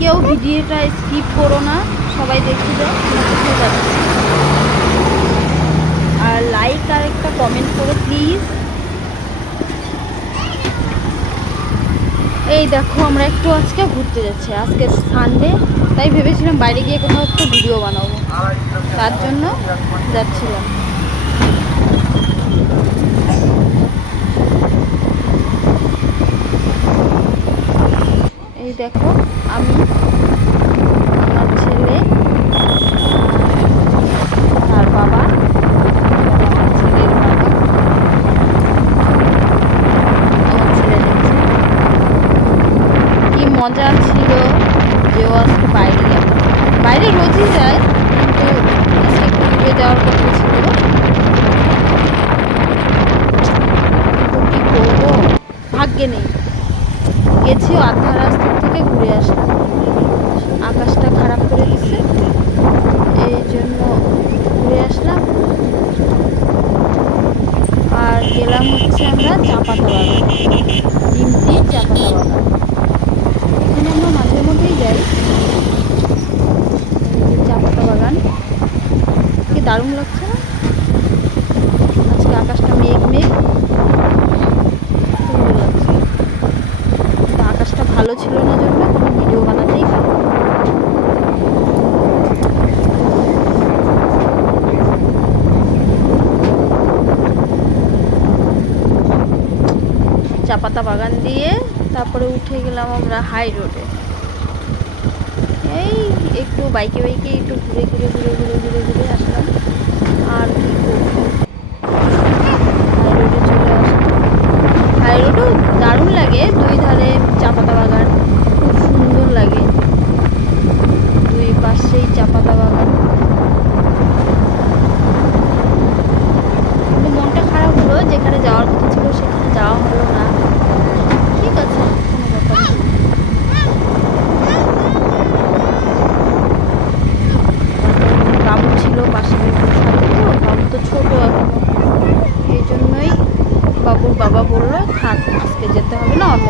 কেউ ভিডিওটা স্কিপ করো না, সবাই দেখতে যাও কোথায় যাচ্ছি। আর লাইক আর একটা কমেন্ট করো প্লিজ। এই দেখো আমরা একটু আজকে ঘুরতে যাচ্ছি, আজকে সানডে, তাই ভেবেছিলাম বাইরে গিয়ে কোথাও একটু ভিডিও বানাবো, তার জন্য যাচ্ছিলাম। এই দেখো আমি, আমার ছেলে আর বাবা, আমার ছেলের বাবা, আমার ছেলে যাচ্ছে। কি মজা ছিল যে ও আজকে বাইরে গেল, বাইরে রোজই যায় কিন্তু আজকে একটু দূরে যাওয়ার কথা ছিল। তো কি করবো, ভাগ্যে নেই, গেছি আধা রাস্তা থেকে ঘুরে আসলাম, আকাশটা খারাপ করে দিচ্ছে এই জন্য ঘুরে আসলাম। আর গেলাম হচ্ছে আমরা চাপাতা বাগান, ডিমটি চাপাতা বাগান, এখানে আমরা মাঝে মধ্যেই যাই। চাপাতা বাগান কি দারুণ লাগছে না, আজকে আকাশটা মেঘ মেঘ, সুন্দর লাগছে। আকাশটা ভালো ছিল না জন্য কোনো ভিডিও বানাতেই পারি। চাপাতা বাগান দিয়ে তারপরে উঠে গেলাম আমরা হাই রোডে। এই একটু বাইকে বাইকে একটু ঘুরে ঘুরে ঘুরে ঘুরে ঘুরে ঘুরে আসলাম। আর কি করবো, হাই রোডে চলে আসলাম। হাই রোডও দারুণ লাগে, দুই ধারে চাপাতা বাগান, খুব সুন্দর লাগে, দুই পাশেই চাপাতা বাগান। কিন্তু মনটা খারাপ হলো, যেখানে যাওয়ার কথা ছিল সেখানে যাওয়া হলো না। ঠিক আছে, কোনো ব্যাপার না। বাবু ছিল পাশের সাথে, তো বাবু তো ছোটো এখনো, এই জন্যই বাবুর বাবা বললো থাক আজকে যেতে হবে না, অন্য